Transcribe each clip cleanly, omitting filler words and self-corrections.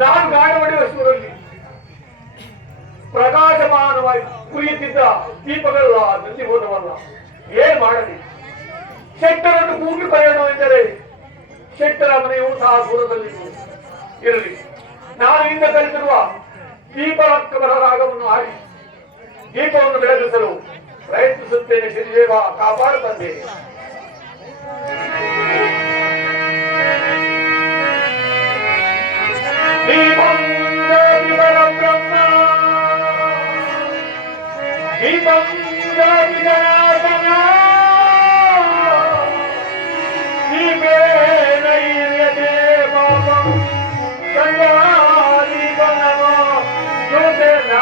ನಾನು ಗಾಢ ಹೊಡೆಯುವ ಸೂರಲ್ಲಿ ಪ್ರಕಾಶಮಾನವಾಗಿ ಕುರಿಯುತ್ತಿದ್ದ ದೀಪಗಳೆಲ್ಲ ನಲ್ಲಿ ಹೋದವಲ್ಲ. ಏನ್ ಮಾಡಲಿ? ಶೆಟ್ಟರನ್ನು ಕೂಗಿ ಕರೆಯണമെಂದರೆ ಶೆಟ್ಟರ ಮನೆಯೂ ಸಹ ದೂರದಲ್ಲಿ ಇರಲಿ. ನಾನು ಹಿಂದೆ ಕಲಿತಿರುವ ದೀಪವರ ರಾಗವನ್ನು ಹಾಡಿ ದೀಪವನ್ನು ಬೆಳಗಿಸಲು ಪ್ರಯತ್ನಿಸುತ್ತೇನೆ. ಶ್ರೀದೇವ ಕಾಪಾಡು ತಂದೆ. ದೀಪಂ ಬ್ರಹ್ಮ ದೀಪಂ ಜನಾರ್ದನ ದೀಪೇನ ಇರ್ಯತೆ ಪಾಪಂ ಸಂಧ್ಯಾದೀಪನಮೋ ಜ್ಯೋತಿರ್ನ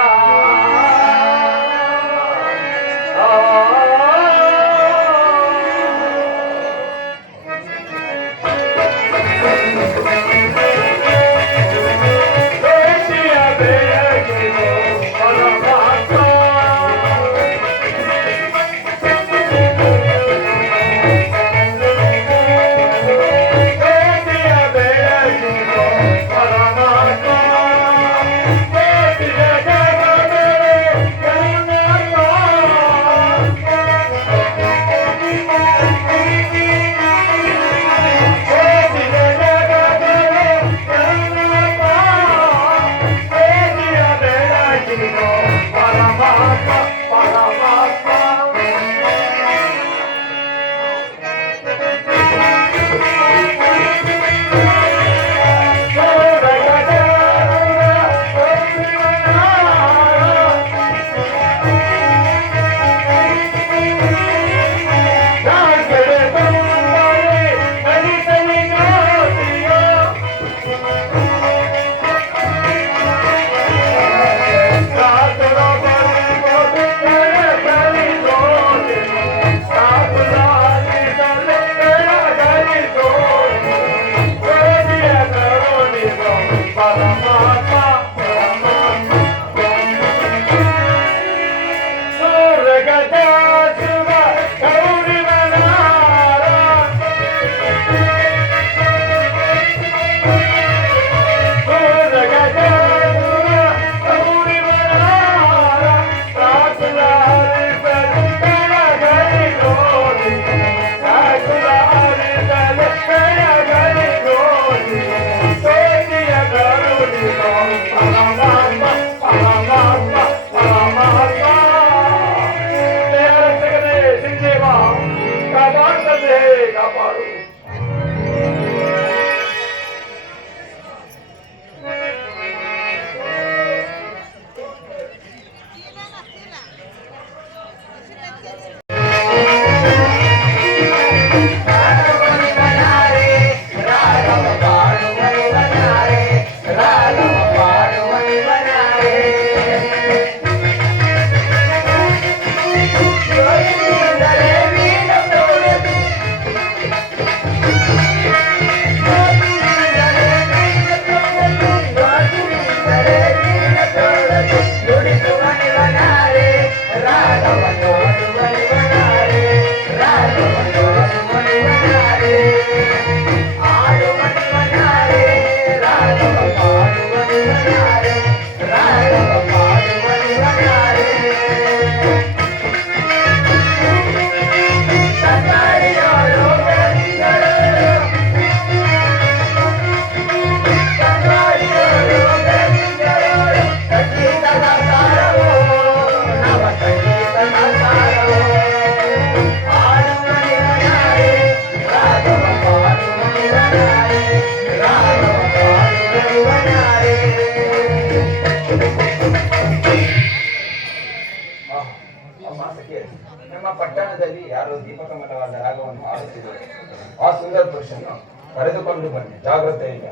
ಆ ಸುಂದರ ಪುರುಷನ್ನು ಕರೆದುಕೊಂಡು ಬನ್ನಿ ಜಾಗ್ರತೆಯಿಂದ.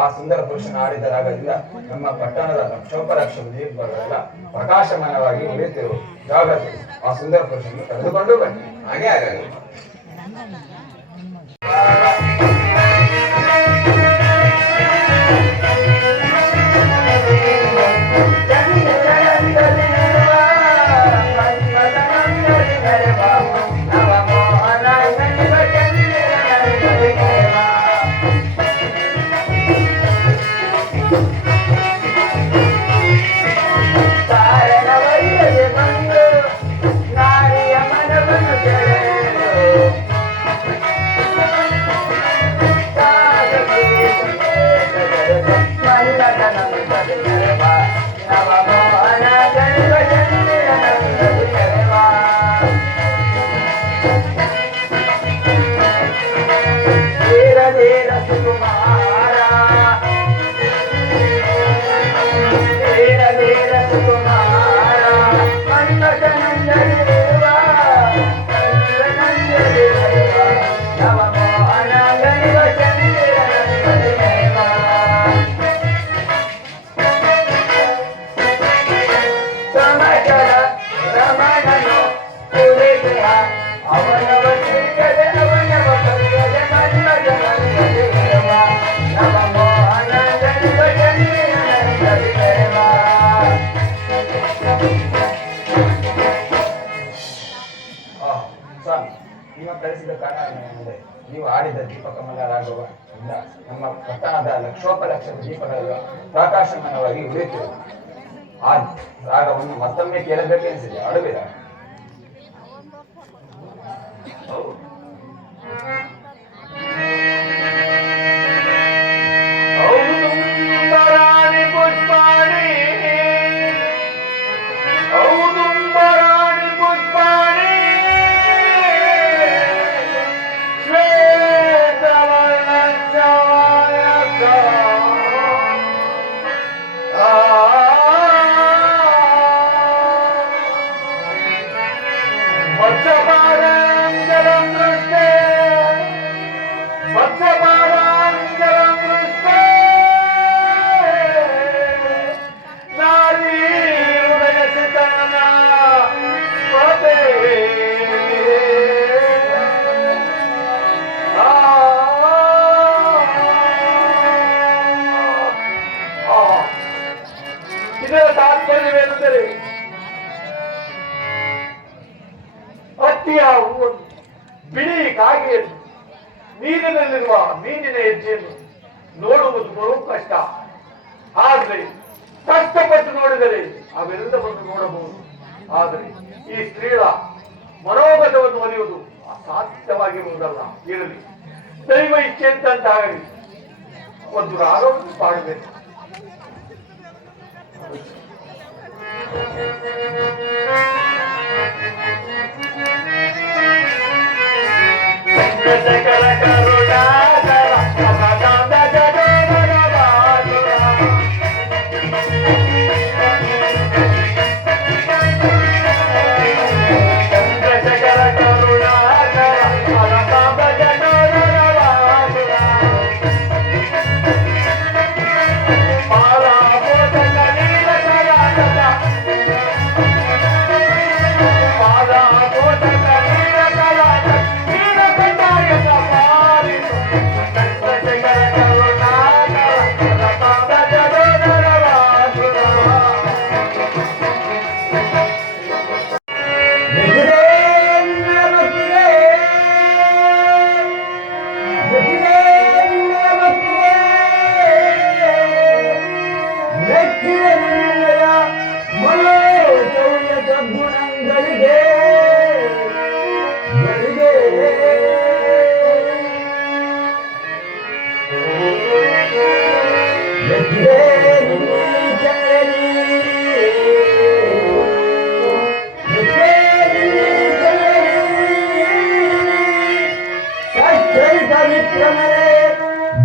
ಆ ಸುಂದರ ಪುರುಷನ ಆಡಿದ ರಾಗದಿಂದ ನಮ್ಮ ಪಟ್ಟಣದ ಲಕ್ಷೋಪಲಕ್ಷ ದೀಪಗಳೆಲ್ಲ ಪ್ರಕಾಶಮಾನವಾಗಿ ಉಳಿಯುತ್ತಿರುವ ಜಾಗ್ರತೆ. ಆ ಸುಂದರ ಪುರುಷನ್ನು ಕರೆದುಕೊಂಡು ಬನ್ನಿ. ಹಾಗೆ ಆಗಲಿ. ನಿಮ್ಮ ಕಳಿಸಿದ ಕಾರಣ ನೀವು ಆಡಿದ ದೀಪಕಮಲ ರಾಗವ ನಮ್ಮ ಪಟ್ಟಣದ ಲಕ್ಷೋಪಲಕ್ಷ ದೀಪಗಳ ಪ್ರಕಾಶಮಾನವಾಗಿ ಉಳಿಯುತ್ತಿರುವ ಆ ರಾಗವನ್ನು ಮತ್ತೊಮ್ಮೆ ಕೇಳಬೇಕೆನಿಸಿದೆ. ಆಡುವಿರ? ಇದರ ತಾತ್ಪರ್ಯವೇನೆಂದರೆ ಹತ್ತಿಯ ಹೂವನ್ನು, ಬಿಳಿ ಕಾಗೆಯನ್ನು, ನೀರಿನಲ್ಲಿರುವ ಮೀನಿನ ಹೆಜ್ಜೆಯನ್ನು ನೋಡುವುದು ಬಹು ಕಷ್ಟ. ಆದರೆ ಕಷ್ಟಪಟ್ಟು ನೋಡಿದರೆ ಅವೆಲ್ಲವನ್ನು ನೋಡಬಹುದು. ಆದರೆ ಈ ಸ್ತ್ರೀಳ ಮನೋಗತವನ್ನು ಒಲಿಯುವುದು ಅಸಾಧ್ಯವಾಗಿರುವುದಲ್ಲ. ಇರಲಿ, ದೈವ ಇಚ್ಛೆ ಅಂತಂತಾಗಲಿ ಒಂದು ರಾಗವನ್ನು ಪಾಡಬೇಕು.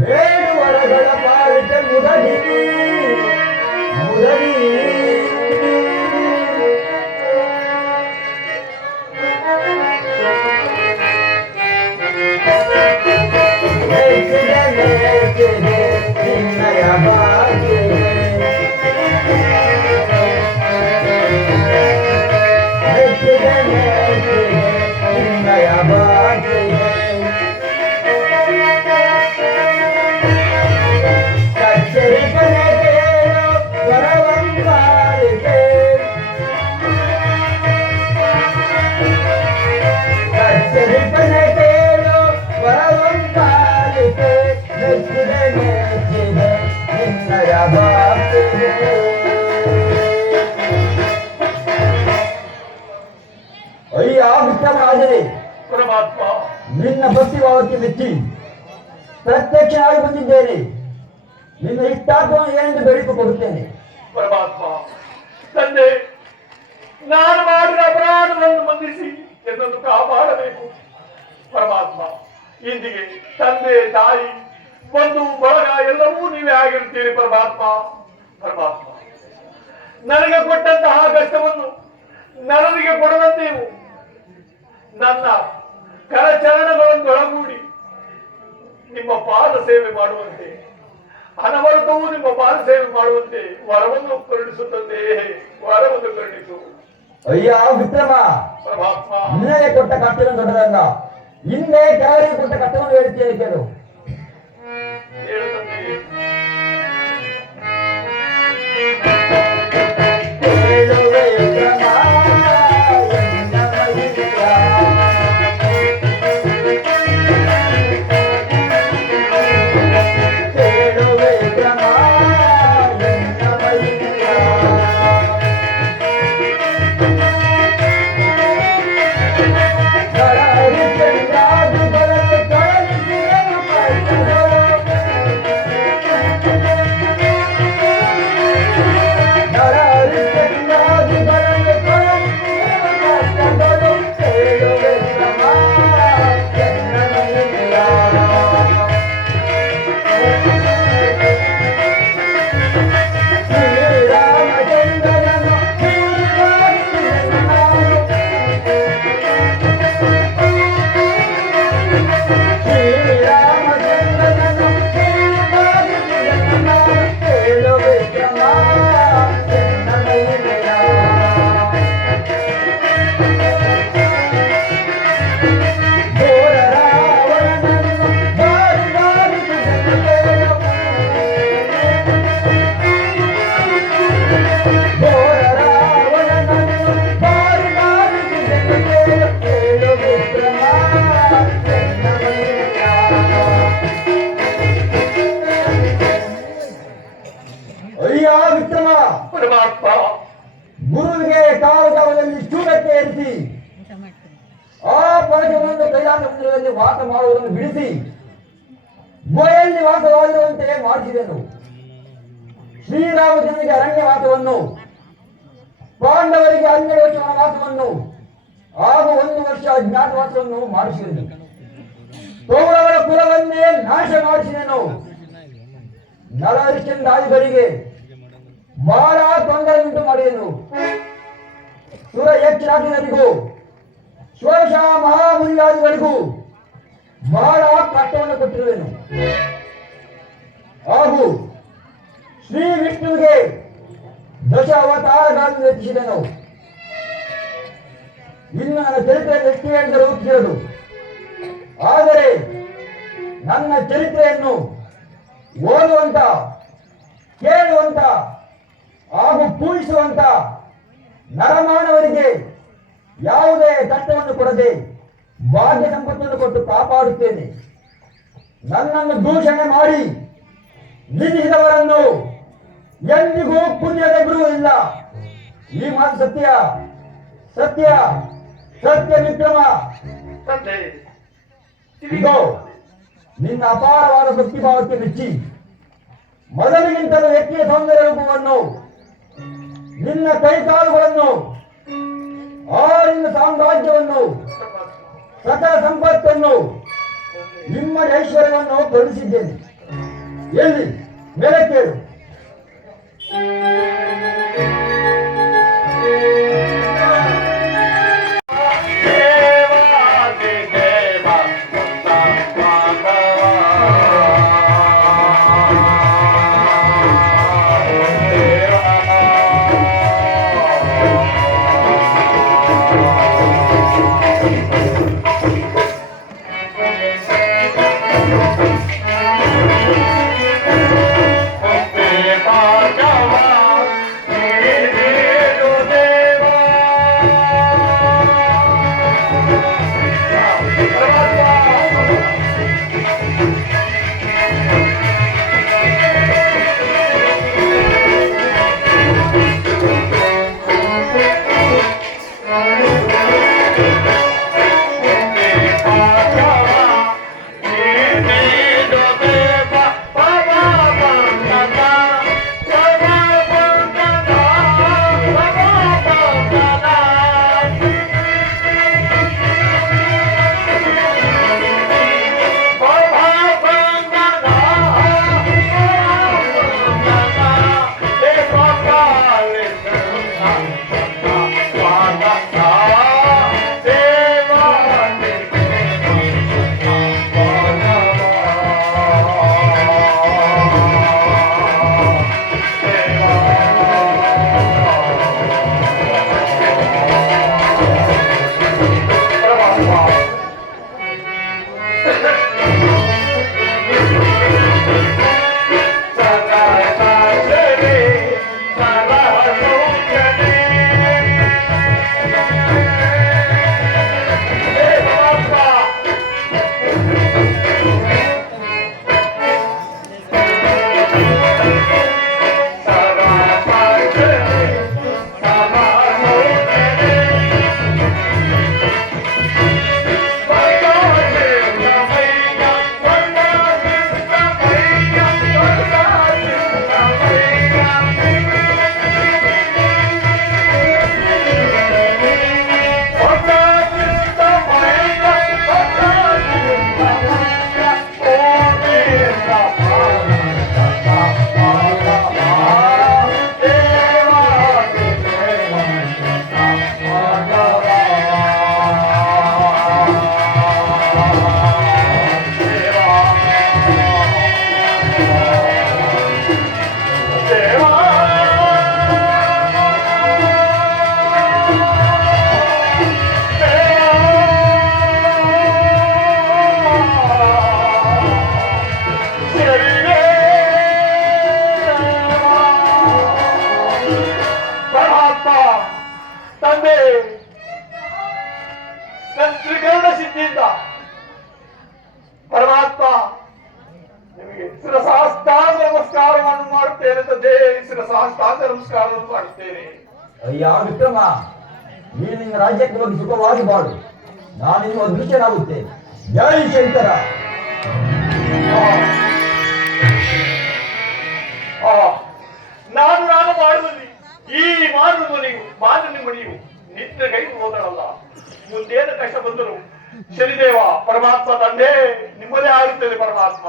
ಬೇಡುವರಗಳ ಪಾಲಿತ ಮುದಡಿ ಮುದಡಿ ನಿನ್ನಯ ಭಾಗ್ಯ ಮೆಚ್ಚಿದೆ ಮೆಚ್ಚಿದೆ ನಿನ್ನಯ ಭಾಗ್ಯ ಕಚ್ಚರಿಪನೆ ಕೇಳು ವರವಂಪಾಲಿಕೆ ಕಚ್ಚರಿಪನೆ ಕೇಳು ವರವಂಪಾಲಿಕೆ ಮೆಚ್ಚಿದೆ ಮೆಚ್ಚಿದೆ ನಿನ್ನಯ ಭಾಗ್ಯ ಅಯ್ಯ ವಿಕ್ರಮರಾಜನೇ ಪರಮಾತ್ಮ ನಿನ್ನ ಭಕ್ತಿ ಭಾವಕ್ಕೆ ಮೆಚ್ಚಿ ಪ್ರತ್ಯಕ್ಷನಾಗಿ ಬಂದಿದ್ದೇನೆ. ನಿನ್ನ ಇಷ್ಟಾರ್ಥವನ್ನು ಏನೆಂದು ಬೇಡಿಕೆ ಕೊಡುತ್ತೇನೆ. ಪರಮಾತ್ಮ ತಂದೆ, ನಾನು ಮಾಡಿದ ಅಪರಾಧವನ್ನು ಮನ್ನಿಸಿ ಎನ್ನನ್ನು ಕಾಪಾಡಬೇಕು. ಪರಮಾತ್ಮ, ಇಂದಿಗೆ ತಂದೆ ತಾಯಿ ಬಂಧು ಬಳಗ ಎಲ್ಲವೂ ನೀವೇ ಆಗಿರ್ತೀರಿ. ಪರಮಾತ್ಮ ಪರಮಾತ್ಮ ನನಗೆ ಕೊಟ್ಟಂತಹ ಕಷ್ಟವನ್ನು ನರನಿಗೆ ಕೊಡದಂತೆಯೂ ನನ್ನ ಕರಚರಣಗಳನ್ನು ಒಳಗೂಡಿ ನಿಮ್ಮ ಪಾದ ಸೇವೆ ಮಾಡುವಂತೆ, ಅನವರತವೂ ನಿಮ್ಮ ಪಾದ ಸೇವೆ ಮಾಡುವಂತೆ ವರವನ್ನು ಕರುಣಿಸುತ್ತದೆ. ವರವನ್ನು ಕರುಣಿಸು. ಅಯ್ಯ ವಿಕ್ರಮ, ಪರಮಾತ್ಮ ನಿನಗೆ ಕೊಟ್ಟ ಕಷ್ಟವನ್ನು ದೊಡ್ಡದಲ್ಲ, ಹಿಂದೆ ಕೆಲವರಿಗೆ ಕೊಟ್ಟ ಕಷ್ಟವನ್ನು ಹೇಳ್ತೇನೆ ಕೇಳು. ಹೇಳುತ್ತದೆ. ಕೇಳುವೆ ವಿಕ್ರಮ, ಎನ್ನ ಮೈಯ. ಕೇಳುವೆ ವಿಕ್ರಮ, ಎನ್ನ ಮೈಯ. ಕರಾರಿ ಚಂದ್ರಾದಿಗಳನ್ನು ಕಳಿಸಿದನು ಕರ್ತನು. ಕರಾರಿ ಚಂದ್ರಾದಿಗಳನ್ನು ಕಳಿಸಿದನು ಕರ್ತನು. ಕೇಳುವೆ ವಿಕ್ರಮ, ಎನ್ನ ಮೈಯ. ಶ್ರೀರಾಮಚಂದ್ರನನ್ನು ಶ್ರೀರಾಮಚಂದ್ರನು ಶ್ರೀರಾಮಚಂದ್ರನನ್ನು ಶ್ರೀರಾಮಚಂದ್ರನು ಕೇಳು ವಿಕ್ರಮ, ಎನ್ನ ಮೈಯ. ಘೋರ ರಾವಣನನ್ನು ಬಾರಿ ಬಾರಿಸಿದನು ಕೇಳು. ಘೋರ ರಾವಣನನ್ನು ಬಾರಿ ಬಾರಿಸಿದನು ಕೇಳು. ಕೇಳು ವಿಕ್ರಮ, ಎನ್ನ ಮೈಯ. ಅಯ್ಯ ವಿಕ್ರಮ, ಪರಮಾತ್ಮ ಗುರುವಿಗೆ ಕಾಲದಲ್ಲಿ ಚೂಡಕ್ಕೆ ಏರಿಸಿ ಆ ಪರಶುವನ್ನು ಕೈಲಾಸ ಮಂದಿರದಲ್ಲಿ ವಾಸ ಮಾಡುವುದನ್ನು ಬಿಡಿಸಿ ಗೋಯಲ್ಲಿ ವಾಸವಾಗಿರುವಂತೆ ಮಾಡಿಸಿದನು. ಶ್ರೀರಾಮಚಂದ್ರನಿಗೆ ಅರಣ್ಯವಾಸವನ್ನು, ಪಾಂಡವರಿಗೆ 12 ವರ್ಷ ವನವಾಸವನ್ನು ಹಾಗೂ 1 ವರ್ಷ ಅಜ್ಞಾತವಾಸವನ್ನು ಮಾಡಿಸಿದನು. ಕೌರವರ ಕುಲವನ್ನೇ ನಾಶ ಮಾಡಿಸಿದನು. ನರಹರಿಶ್ಚಂದ್ರಾದಿಗಳಿಗೆ ಬಹಳ ತೊಂದರೆಯುಂಟು ಮಾಡಿದನು. ಸುರ ಯಕ್ಷರಾಜರಿಗೂ ಷೋಡಶ ಮಹಾಮುನಿಯಾದಿಗಳಿಗೂ ಬಹಳ ಕಷ್ಟವನ್ನು ಕೊಟ್ಟಿರುವೆನು. ಹಾಗೂ ಶ್ರೀ ವಿಷ್ಣುವಿಗೆ 10 ಅವತಾರಗಳನ್ನು ರಚಿಸಿದನು. ಇನ್ನು ನನ್ನ ಚರಿತ್ರೆ ಎಷ್ಟು ಹೇಳಿದರೂ ತಿಳಿಯದು. ಆದರೆ ನನ್ನ ಚರಿತ್ರೆಯನ್ನು ಓದುವಂತ, ಕೇಳುವಂತ ಹಾಗೂ ಪೂಜಿಸುವಂತ ನರಮಾನವರಿಗೆ ಯಾವುದೇ ಕಷ್ಟವನ್ನು ಕೊಡದೆ ಭಾಗ್ಯ ಸಂಪತ್ತನ್ನು ಕೊಟ್ಟು ಕಾಪಾಡುತ್ತೇನೆ. ನನ್ನನ್ನು ದೂಷಣೆ ಮಾಡಿ ನಿಲ್ಲಿಸಿದವರನ್ನು ಎಂದಿಗೂ ಪುಣ್ಯದ ಬಿಡುವುದಿಲ್ಲ. ಈ ಮಾತು ಸತ್ಯ, ಸತ್ಯ, ಸತ್ಯ ವಿಕ್ರಮ. ತಂದೆ ಇಗೋ ನಿನ್ನ ಅಪಾರವಾದ ಭಕ್ತಿ ಭಾವಕ್ಕೆ ಮೆಚ್ಚಿ ಮೊದಲಿಗಿಂತಲೂ ಹೆಚ್ಚಿನ ಸೌಂದರ್ಯ ರೂಪವನ್ನು, ನಿನ್ನ ಕೈಕಾಲುಗಳನ್ನು, ನಿನ್ನ ಸಾಮ್ರಾಜ್ಯವನ್ನು, ಸಕಲ ಸಂಪತ್ತನ್ನು, ನಿಮ್ಮಡಿ ಐಶ್ವರ್ಯವನ್ನು ಕರುಣಿಸಿದ್ದೇನೆ. ಎಲ್ಲಿ ಮೇಲೆ ಕೇಳು. ಸಹಸ್ರಾಂತ ನಮಸ್ಕಾರವನ್ನು ಮಾಡುತ್ತೇನೆ. ಅಯ್ಯ ವಿಕ್ರಮ, ನೀನು ನಿನ್ನ ರಾಜ್ಯಕ್ಕೆ ಹೋಗಿ ಸುಖವಾಗಿ ಬಾಳು. ನಾನಿನ್ನು ಅದೃಶ್ಯನಾಗುತ್ತೇನೆ. ಜೈ ಶಂಕರ. ನಾನು ಮಾಡುವಲ್ಲಿ ಈ ಮಾನವ ಮಣಿಯು ನಿತ್ಯ ಕೈ ಹೋದಳಲ್ಲ. ಮುಂದೇನು ಕಷ್ಟ ಬಂದರು ಶನಿದೇವ ಪರಮಾತ್ಮ ತಂದೆ ನಿಮ್ಮದೇ ಆಗುತ್ತದೆ ಪರಮಾತ್ಮ.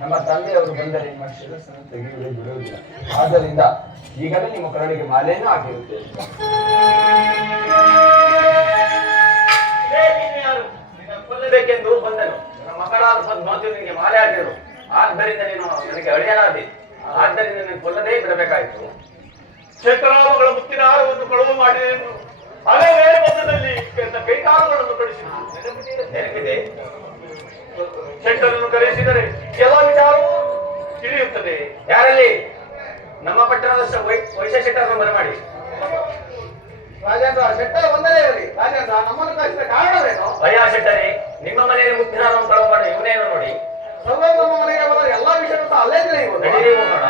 ನಮ್ಮ ತಂದೆಯವರು ಬಂದರೆ ನಿಮ್ಮ ಶಿರಸ್ಸನ್ನು ತೆಗೆಯುವುದೇ ಬಿಡುವುದಿಲ್ಲ. ಆದ್ದರಿಂದ ಈಗಲೇ ನಿಮ್ಮ ಕರಳಿಗೆ ಮಾಲೆಯನ್ನು ಹಾಕಿರುತ್ತೇವೆ. ಕೊಲ್ಲಬೇಕೆಂದು ಬಂದನು. ನನ್ನ ಮಕ್ಕಳಾದ ಸದ್ಮಾತುವಿಗೆ ಮಾಲೆ ಹಾಕಿದರು. ಆದ್ದರಿಂದ ನೀನು ನನಗೆ ಅಳಿಯನಾದೆ. ಆದ್ದರಿಂದ ನೀನು ಕೊಲ್ಲದೇ ಬಿಡಬೇಕಾಯಿತು. ಕ್ಷೇತ್ರಾಮಗಳ ಮುತ್ತಿನ ಹಾರವನ್ನು ಕಳುವು ಮಾಡಿದೆ ಎಂದು ಹಲವೇ ಮೊದಲಲ್ಲಿ ಕೈಕಾಲುಗಳನ್ನು ಕಳಿಸಿದರು. ನೆನಪಿದೆ? ಶೆಟ್ಟರನ್ನು ಕರೆಸಿದರೆ ಎಲ್ಲ ವಿಚಾರವೂ ತಿಳಿಯುತ್ತದೆ. ಯಾರಲ್ಲಿ? ನಮ್ಮ ಪಟ್ಟಣದ ವೈಶ್ಯ ಶೆಟ್ಟರನ್ನು ಬರಮಾಡಿ. ರಾಜೇಂದ್ರ ಶೆಟ್ಟರ್ ಒಂದನೇ ಇರಲಿ. ರಾಜೇಂದ್ರ ನಮ್ಮನ್ನು ಕಳಿಸಿದ ಕಾರಣವೇನು? ಅಯ್ಯ ಶೆಟ್ಟರೇ, ನಿಮ್ಮ ಮನೆಯಲ್ಲಿ ಮುತ್ತಿನ ಹಾರವನ್ನು ಕಳುವು ಮಾಡಿ ಇವನೇನು ನೋಡಿ. ನಮ್ಮ ಮನೆಗೆ ಬರೋ ಎಲ್ಲಾ ವಿಷಯಗಳು ಅಲ್ಲೇ ತಿಳಿಯುವುದು. ನಡೀರಿ ಹೋಗೋಣ.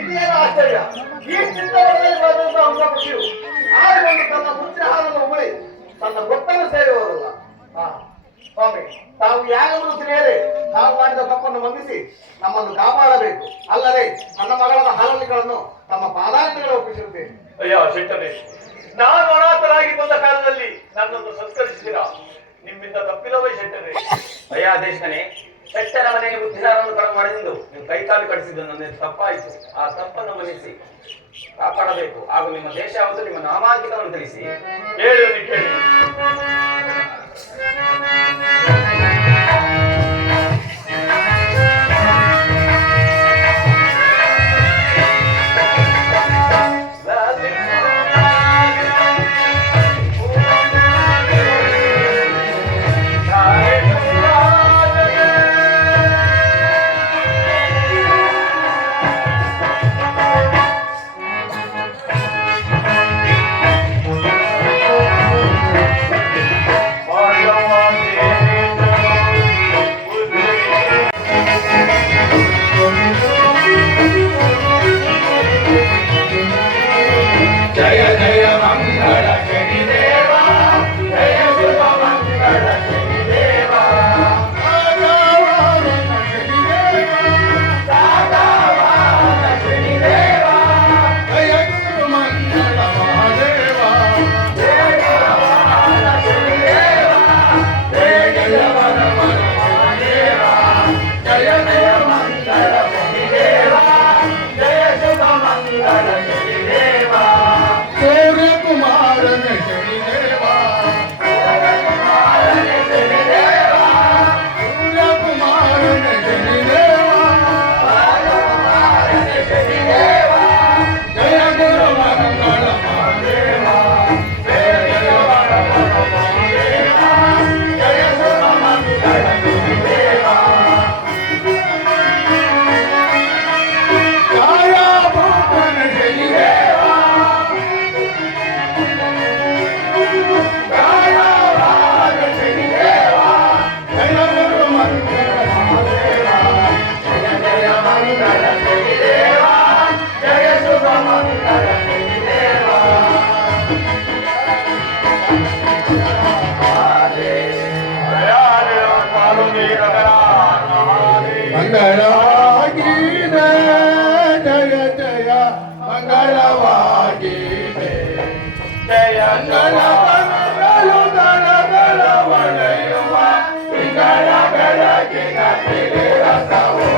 ಇದೇನು ಆಶ್ಚರ್ಯ! ಈ ಚಿತ್ರದಲ್ಲಿ ಬರೆದಂತ ಅಂಶಪತಿಯು ಆಡಿಕೊಂಡು ತನ್ನ ಮುಚ್ಚಿನ ಹಾಲನ್ನು ಉಗುಳಿ ತನ್ನ ಗೊತ್ತನ್ನು ಸೇರುವುದಲ್ಲ. ಸ್ವಾಮಿ, ತಾವು ಯಾಗವನ್ನು ತಿಳಿಯದೆ ನಾವು ಮಾಡಿದ ತಪ್ಪನ್ನು ಮನ್ನಿಸಿ ನಮ್ಮನ್ನು ಕಾಪಾಡಬೇಕು. ಅಲ್ಲದೆ ನನ್ನ ಮಗಳ ಹಾಲಲ್ಲಿಗಳನ್ನು ತಮ್ಮ ಪಾದಾಂತಗಳು ಒಪ್ಪಿಸಿರುತ್ತೇನೆ. ಅಯ್ಯ ಶೆಟ್ಟರೇ, ನಾನು ಅನಾಥರಾಗಿ ಬಂದ ಕಾಲದಲ್ಲಿ ನನ್ನನ್ನು ಸತ್ಕರಿಸಿದಿರಾ? ನಿಮ್ಮಿಂದ ತಪ್ಪಿಲ್ಲವೇ ಶೆಟ್ಟರೇ? ಅಯ್ಯ ದೇಶಕನೇ, ಶೆಟ್ಟರ ಮನೆಗೆ ಮುತ್ತಿನಾರವನ್ನು ಕಳವು ಮಾಡಿದ್ದು ನೀವು ಕೈಕಾಲು ಕಡಿಸಿದ್ದು ನನ್ನ ತಪ್ಪಾಯಿತು. ಆ ತಪ್ಪನ್ನು ಮನ್ನಿಸಿ ಕಾಪಾಡಬೇಕು. ಹಾಗೂ ನಿಮ್ಮ ದೇಶ ಯಾವುದು, ನಿಮ್ಮ ನಾಮಾಂಕಿತವನ್ನು ತಿಳಿಸಿ. ಹೇಳಿ ಕೇಳಿ. ಮಂಗಳವಾಗಿದೆ ಜಯ ಜಯ ಮಂಗಳವಾಗಿದೆ ಜಯ ಗಣಗಳು ಗಣಗಳ ಒಡೆಯುವ ತಿಂಗಳ ಬೆಳಗಿನ ತಿಳಿ ರಸವು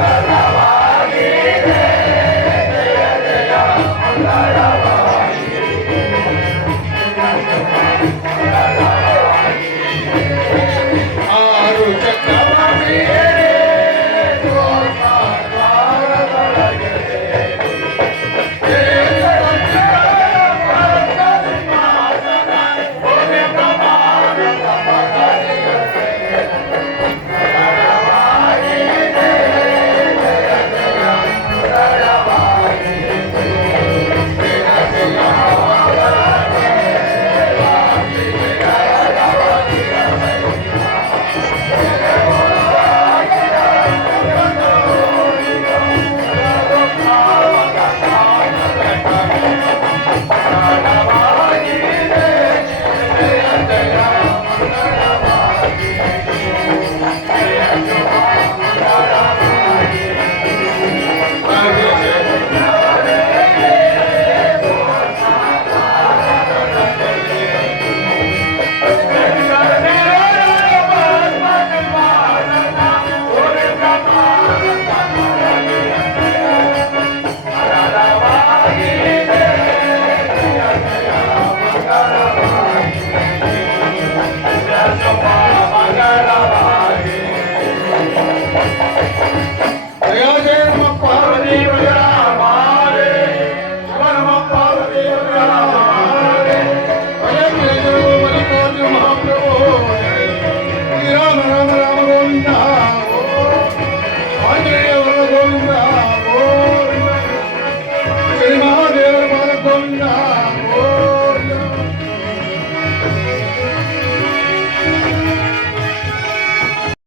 ಮಂಗಳವಾಗಿದೆ ಜಯ ಜಯ ಮಂಗಳವಾಗಿದೆ ಆರು ಚಕ್ರವೇ